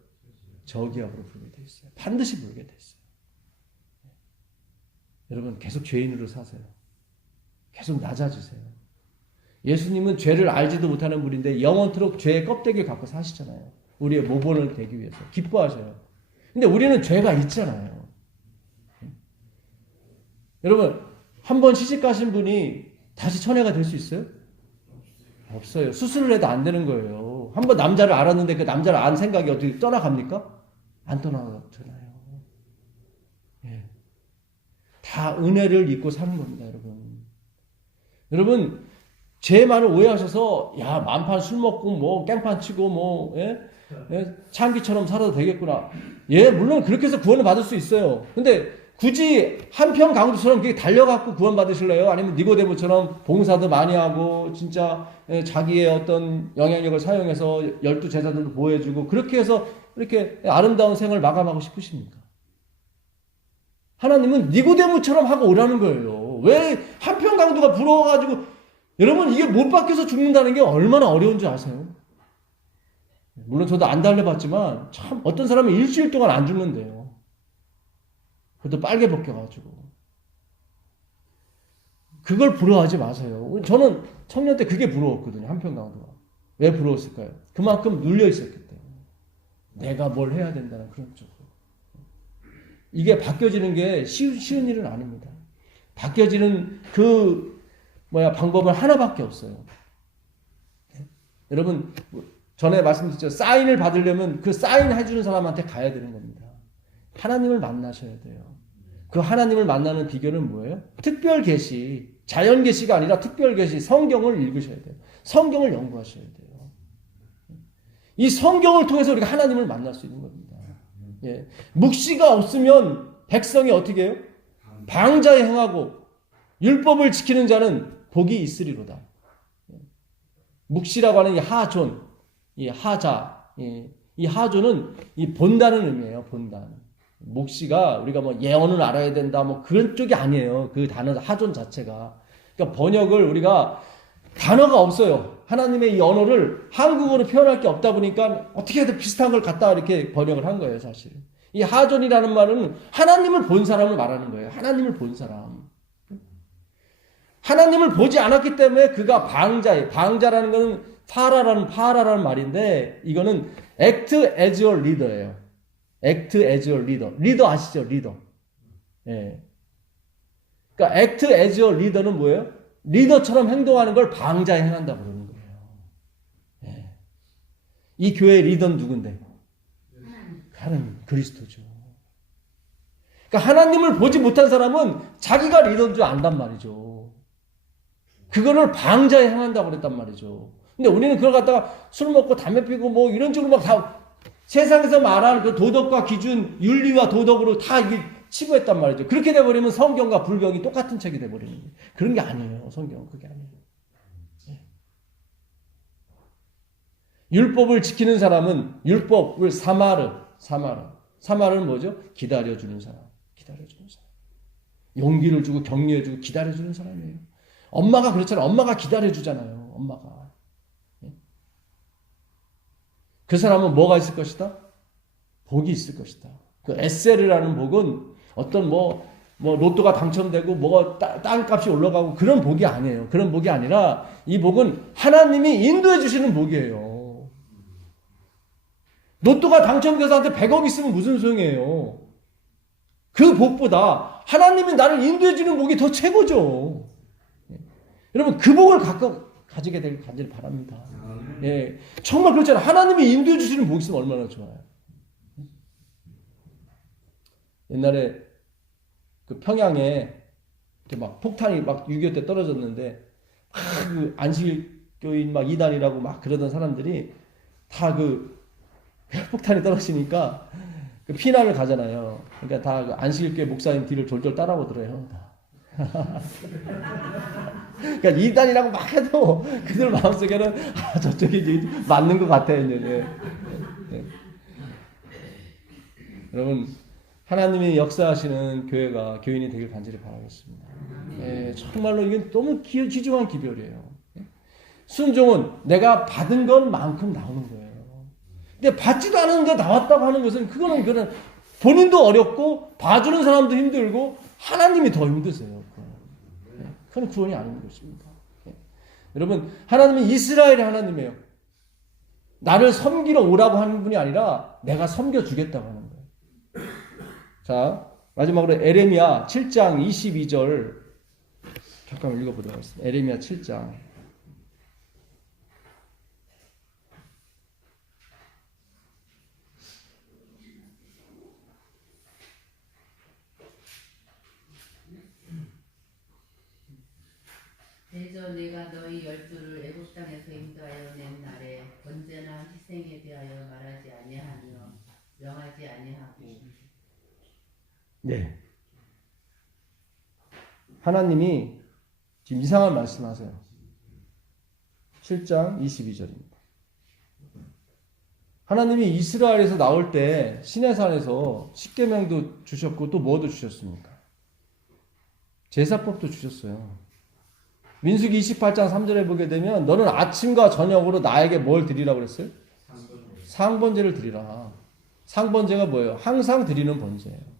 저기압으로 불게 돼 있어요. 반드시 불게 돼 있어요. 여러분 계속 죄인으로 사세요. 계속 낮아지세요. 예수님은 죄를 알지도 못하는 분인데 영원토록 죄의 껍데기를 갖고 사시잖아요. 우리의 모본을 되기 위해서. 기뻐하셔요. 근데 우리는 죄가 있잖아요. 여러분 한 번 시집 가신 분이 다시 천애가 될 수 있어요? 없어요. 수술을 해도 안 되는 거예요. 한 번 남자를 알았는데 그 남자를 안 생각이 어떻게 떠나갑니까? 안 떠나가잖아요. 예. 다 은혜를 입고 사는 겁니다, 여러분. 여러분, 제 말을 오해하셔서, 야, 만판 술 먹고, 뭐, 깽판 치고, 뭐, 예? 예? 창기처럼 살아도 되겠구나. 예, 물론 그렇게 해서 구원을 받을 수 있어요. 근데 굳이 한평 강도처럼 그렇게 달려갖고 구원 받으실래요? 아니면 니고데모처럼 봉사도 많이 하고, 진짜 자기의 어떤 영향력을 사용해서 12제자들도 보호해주고, 그렇게 해서 이렇게 아름다운 생을 마감하고 싶으십니까? 하나님은 니고데모처럼 하고 오라는 거예요. 왜 한평 강도가 부러워가지고, 여러분 이게 못 박혀서 죽는다는 게 얼마나 어려운 줄 아세요? 물론 저도 안 달려봤지만 참 어떤 사람은 일주일 동안 안 죽는데요. 그것도 빨개 벗겨가지고. 그걸 부러워하지 마세요. 저는 청년 때 그게 부러웠거든요. 한평 강도가. 왜 부러웠을까요? 그만큼 눌려 있었기 때문에. 내가 뭘 해야 된다는 그런 쪽으로. 이게 바뀌어지는 게 쉬운 일은 아닙니다. 바뀌어지는 방법은 하나밖에 없어요. 여러분, 전에 말씀드렸죠. 사인을 받으려면 그 사인 해주는 사람한테 가야 되는 겁니다. 하나님을 만나셔야 돼요. 그 하나님을 만나는 비결은 뭐예요? 특별 계시, 자연 계시가 아니라 특별 계시, 성경을 읽으셔야 돼요. 성경을 연구하셔야 돼요. 이 성경을 통해서 우리가 하나님을 만날 수 있는 겁니다. 예. 묵시가 없으면 백성이 어떻게 해요? 방자에 행하고 율법을 지키는 자는 복이 있으리로다. 묵시라고 하는 이 하존, 이 하자, 이 하존은 이 본다는 의미예요. 본단. 묵시가 우리가 뭐 예언을 알아야 된다, 뭐 그런 쪽이 아니에요. 그 단어 하존 자체가. 그러니까 번역을 우리가 단어가 없어요. 하나님의 이 언어를 한국어로 표현할 게 없다 보니까 어떻게든 비슷한 걸 갖다 이렇게 번역을 한 거예요, 사실. 이 하존이라는 말은 하나님을 본 사람을 말하는 거예요. 하나님을 본 사람. 하나님을 보지 않았기 때문에 그가 방자예요. 방자라는 것은 파라라는 말인데 이거는 act as your leader예요. act as your leader. 리더 아시죠? 리더. 예. 그러니까 act as your leader는 뭐예요? 리더처럼 행동하는 걸 방자에 행한다고 그러는 거예요. 예. 이 교회의 리더는 누군데? 하나님, 그리스도죠. 그러니까 하나님을 보지 못한 사람은 자기가 리더인 줄 안단 말이죠. 그거를 방자에 행한다고 그랬단 말이죠. 근데 우리는 그걸 갖다가 술 먹고 담배 피고 뭐 이런 쪽으로 막 다 세상에서 말하는 그 도덕과 기준, 윤리와 도덕으로 다 이게 치부했단 말이죠. 그렇게 돼버리면 성경과 불경이 똑같은 책이 돼버리는 거예요. 그런 게 아니에요. 성경은 그게 아니에요. 네. 율법을 지키는 사람은 율법을 사마르는 뭐죠? 기다려주는 사람. 기다려주는 사람. 용기를 주고 격려해주고 기다려주는 사람이에요. 엄마가 그렇잖아요. 엄마가 기다려주잖아요. 엄마가. 그 사람은 뭐가 있을 것이다? 복이 있을 것이다. 그 에셀이라는 복은 어떤 로또가 당첨되고 뭐가 땅값이 올라가고 그런 복이 아니에요. 그런 복이 아니라 이 복은 하나님이 인도해 주시는 복이에요. 로또가 당첨돼서 한테 100억 있으면 무슨 소용이에요. 그 복보다 하나님이 나를 인도해 주는 복이 더 최고죠. 여러분 그 복을 가지게 되길 간절히 바랍니다. 예, 정말 그렇잖아요. 하나님이 인도해 주시는 복이 있으면 얼마나 좋아요. 옛날에 그 평양에 이렇게 막 폭탄이 막 6.25 때 떨어졌는데 그 안식교인 막 이단이라고 막 그러던 사람들이 다 그 폭탄이 떨어지니까 그 피난을 가잖아요. 그러니까 다 그 안식교회 목사님 뒤를 졸졸 따라오더래요. 그러니까 이단이라고 막 해도 그들 마음속에는 저쪽이 맞는 것 같아요. 예. 여러분 하나님이 역사하시는 교회가 교인이 되길 간절히 바라겠습니다. 예, 정말로 이게 너무 귀중한 기별이에요. 순종은 내가 받은 것만큼 나오는 거예요. 근데 받지도 않은데 나왔다고 하는 것은 그거는 본인도 어렵고 봐주는 사람도 힘들고 하나님이 더 힘드세요. 그건 구원이 아닌 것입니다. 여러분 하나님은 이스라엘의 하나님이에요. 나를 섬기러 오라고 하는 분이 아니라 내가 섬겨주겠다고 하는 거예요. 자 마지막으로 에레미야 7장 22절 잠깐 읽어보도록 하겠습니다. 에레미야 7장 대저 내가 너희 12를 애굽 땅에서 인도하여 낸 날에 언제나 희생에 대하여 말하지 아니하며 명하지 아니하고. 네. 하나님이 지금 이상한 말씀하세요. 7장 22절입니다. 하나님이 이스라엘에서 나올 때 시내산에서 십계명도 주셨고 또 뭐도 주셨습니까? 제사법도 주셨어요. 민수기 28장 3절에 보게 되면 너는 아침과 저녁으로 나에게 뭘 드리라고 그랬어요? 상번제를 드리라. 상번제가 뭐예요? 항상 드리는 번제예요.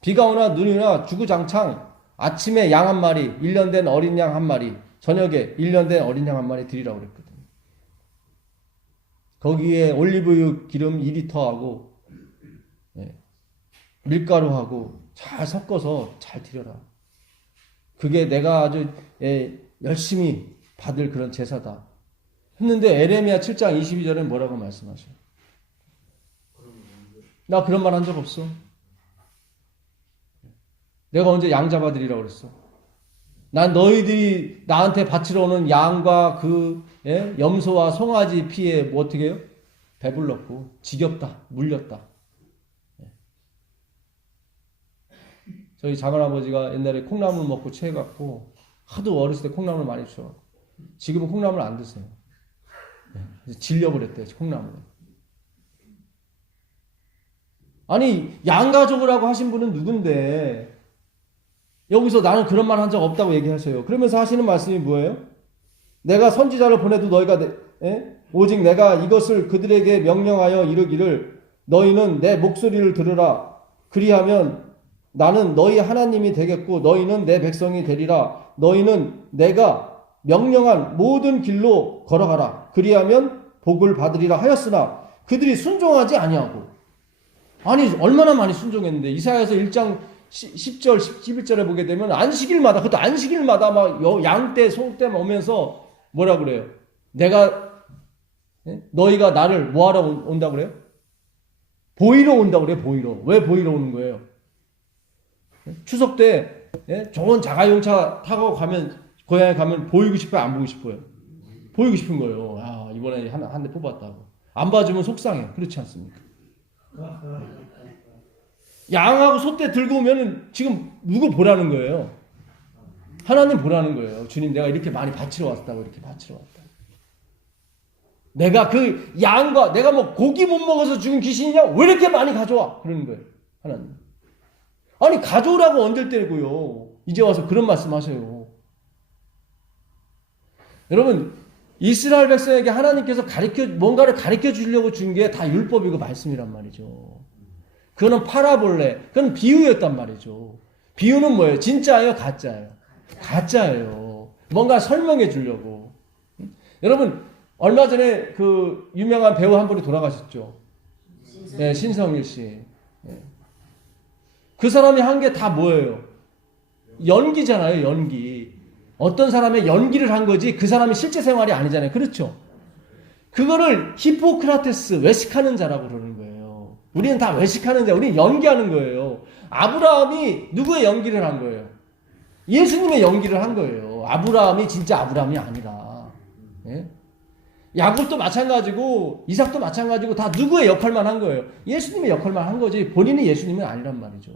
비가 오나 눈이 오나 주구장창 아침에 양 한 마리, 1년 된 어린 양 한 마리, 저녁에 1년 된 어린 양 한 마리 드리라고 그랬거든요. 거기에 올리브유 기름 2리터하고 밀가루하고 잘 섞어서 잘 드려라. 그게 내가 아주 열심히 받을 그런 제사다. 했는데 에레미야 7장 22절은 뭐라고 말씀하셔요? 나 그런 말 한 적 없어. 내가 언제 양 잡아드리라고 그랬어? 난 너희들이 나한테 바치러 오는 양과 그 염소와 송아지 피에 뭐 어떻게 해요? 배불렀고 지겹다, 물렸다. 저희 작은아버지가 옛날에 콩나물 먹고 체해갖고 하도 어렸을 때 콩나물 많이 주셔갖고 지금은 콩나물 안 드세요. 질려버렸대요, 콩나물. 아니 양가족을 하고 하신 분은 누군데 여기서 나는 그런 말 한 적 없다고 얘기하세요. 그러면서 하시는 말씀이 뭐예요? 내가 선지자를 보내도 너희가 오직 내가 이것을 그들에게 명령하여 이르기를 너희는 내 목소리를 들으라. 그리하면 나는 너희 하나님이 되겠고 너희는 내 백성이 되리라. 너희는 내가 명령한 모든 길로 걸어가라. 그리하면 복을 받으리라 하였으나 그들이 순종하지 아니하고. 아니 얼마나 많이 순종했는데 이사야서 1장 10절 11절에 보게 되면 안식일마다 그것도 안식일마다 막 양떼 소떼 오면서 뭐라 그래요? 내가 너희가 나를 뭐하러 온다고 그래요? 보이러 온다고 그래요. 보이러. 왜 보이러 오는 거예요? 추석 때 좋은 자가용차 타고 가면 고향에 가면 보이고 싶어요? 안 보이고 싶어요? 보이고 싶은 거예요. 아, 이번에 한 대 뽑았다고. 안 봐주면 속상해. 그렇지 않습니까? 양하고 소떼 들고 오면 지금 누구 보라는 거예요? 하나님 보라는 거예요. 주님 내가 이렇게 많이 바치러 왔다고 이렇게 바치러 왔다. 내가 그 양과 내가 뭐 고기 못 먹어서 죽은 귀신이냐? 왜 이렇게 많이 가져와? 그러는 거예요. 하나님. 아니 가져오라고 언질 때고요. 이제 와서 그런 말씀 하세요. 여러분, 이스라엘 백성에게 하나님께서 뭔가를 가르쳐 주려고 준 게 다 율법이고 말씀이란 말이죠. 그거는 파라볼레, 그건 비유였단 말이죠. 비유는 뭐예요? 진짜예요? 가짜예요? 가짜예요. 뭔가 설명해 주려고. 여러분, 얼마 전에 그 유명한 배우 한 분이 돌아가셨죠. 네, 신성일 씨. 네. 그 사람이 한 게 다 뭐예요? 연기잖아요, 연기. 어떤 사람의 연기를 한 거지 그 사람이 실제 생활이 아니잖아요. 그렇죠? 그거를 히포크라테스, 외식하는 자라고 그러는 거예요. 우리는 다 외식하는 자, 우리는 연기하는 거예요. 아브라함이 누구의 연기를 한 거예요? 예수님의 연기를 한 거예요. 아브라함이 진짜 아브라함이 아니라. 예? 야곱도 마찬가지고 이삭도 마찬가지고 다 누구의 역할만 한 거예요? 예수님의 역할만 한 거지 본인이 예수님은 아니란 말이죠.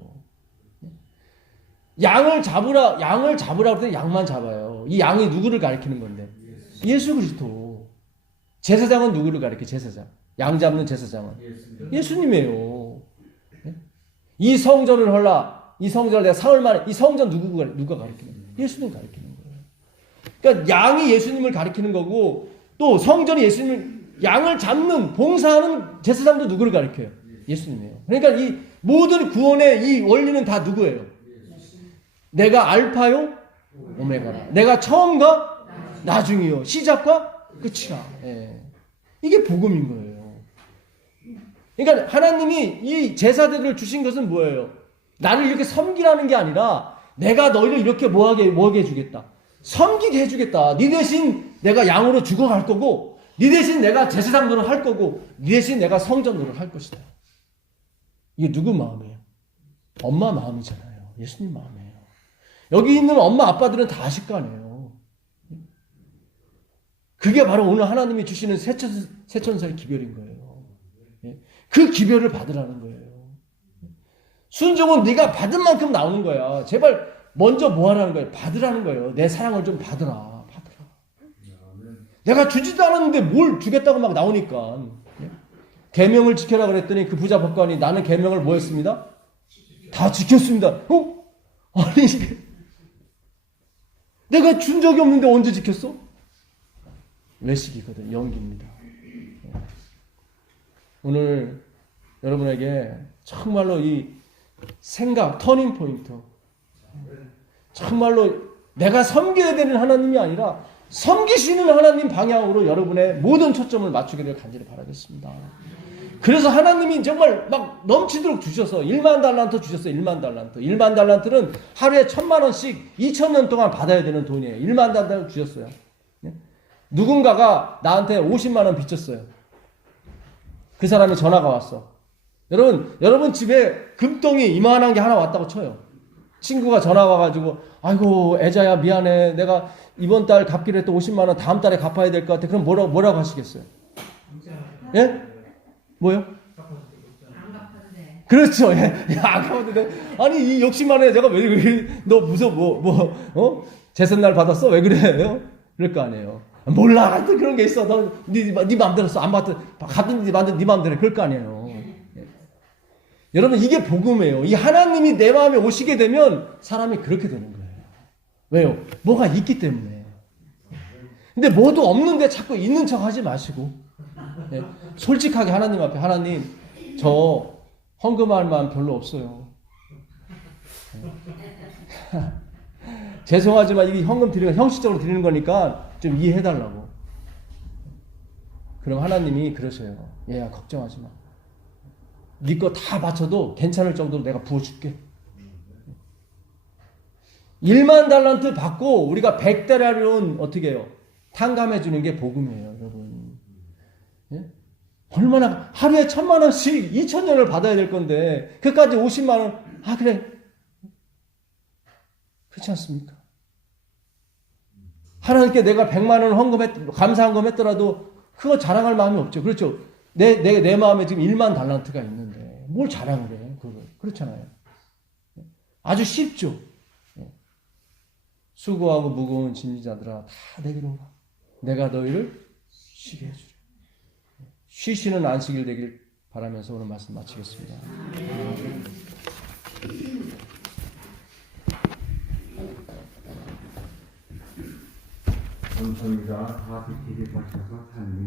양을 잡으라 그랬더니 양만 잡아요. 이 양이 누구를 가리키는 건데? 예수 그리스도. 제사장은 누구를 가리켜? 제사장. 양 잡는 제사장은 예수님이에요. 이 성전을 헐라. 이 성전을 내가 사흘 만에 이 성전 누가 가리키는 거예요? 예수님 가리키는 거예요. 그러니까 양이 예수님을 가리키는 거고 또 성전이 예수님을 양을 잡는 봉사하는 제사장도 누구를 가리켜요? 예수님이에요. 그러니까 이 모든 구원의 이 원리는 다 누구예요? 내가 알파요, 오메가라. 내가 처음과 나중이요. 시작과 끝이라. 예. 이게 복음인 거예요. 그러니까 하나님이 이 제사들을 주신 것은 뭐예요? 나를 이렇게 섬기라는 게 아니라 내가 너희를 이렇게 뭐하게 해주겠다. 섬기게 해주겠다. 네 대신 내가 양으로 죽어갈 거고 네 대신 내가 제사장 노릇 할 거고 네 대신 내가 성전 노릇 할 것이다. 이게 누구 마음이에요? 엄마 마음이잖아요. 예수님 마음이에요. 여기 있는 엄마 아빠들은 다 아실 거 아니에요. 그게 바로 오늘 하나님이 주시는 세천사의 기별인 거예요. 그 기별을 받으라는 거예요. 순종은 네가 받은 만큼 나오는 거야. 제발 먼저 뭐 하라는 거예요? 받으라는 거예요. 내 사랑을 좀 받으라. 내가 주지도 않았는데 뭘 주겠다고 막 나오니까. 계명을 지켜라 그랬더니 그 부자 법관이 나는 계명을 뭐 했습니다? 다 지켰습니다. 아니 내가 준 적이 없는데 언제 지켰어? 외식이거든. 연기입니다. 오늘 여러분에게 정말로 이 생각, 터닝 포인트, 정말로 내가 섬겨야 되는 하나님이 아니라 섬기시는 하나님 방향으로 여러분의 모든 초점을 맞추기를 간절히 바라겠습니다. 그래서 하나님이 정말 막 넘치도록 주셔서 1만 달란트 주셨어요. 1만 달란트. 1만 달란트는 하루에 1,000만 원씩 2,000년 동안 받아야 되는 돈이에요. 1만 달란트 주셨어요. 누군가가 나한테 50만 원 빚졌어요. 그 사람이 전화가 왔어. 여러분 집에 금덩이 이만한 게 하나 왔다고 쳐요. 친구가 전화 와가지고 아이고 애자야 미안해. 내가 이번 달 갚기로 했던 50만 원 다음 달에 갚아야 될 것 같아. 그럼 뭐라고 하시겠어요? 예? 뭐요? 안 갚았네. 그렇죠. 예. 안 갚아도 돼. 아니 이 욕심만해. 내가 왜 너 무서워 재선날 받았어? 왜 그래요? 그럴 거 아니에요. 몰라. 하여튼 그런 게 있어. 너 네 마음대로 써. 안 받든 갔든 네 마음대로 그럴 거 아니에요. 예. 여러분 이게 복음이에요. 이 하나님이 내 마음에 오시게 되면 사람이 그렇게 되는 거예요. 왜요? 뭐가 있기 때문에. 근데 뭐도 없는데 자꾸 있는 척 하지 마시고 예. 솔직하게 하나님 앞에 하나님 저 헌금할 마음 별로 없어요. 죄송하지만 이 헌금 드리는 형식적으로 드리는 거니까 좀 이해해달라고. 그럼 하나님이 그러셔요. 얘야 걱정하지 마. 네 거 다 바쳐도 괜찮을 정도로 내가 부어줄게. 1만 달란트 받고 우리가 100데나리온 어떻게 해요? 탕감해 주는 게 복음이에요, 여러분. 예? 얼마나 하루에 1,000만 원씩 2,000년을 받아야 될 건데 그까지 50만 원. 아 그래. 그렇지 않습니까? 하나님께 내가 100만 원 감사헌금 했더라도 그거 자랑할 마음이 없죠. 그렇죠? 내 마음에 지금 1만 달란트가 있는데 뭘 자랑을 해? 그렇잖아요. 아주 쉽죠. 수고하고 무거운 짐자들아 다 내게로 오라. 내가 너희를 쉬게 해주리. 쉬시는 안식일 되길 바라면서 오늘 말씀 마치겠습니다. 전성이가 다윗에게 바쳐서 산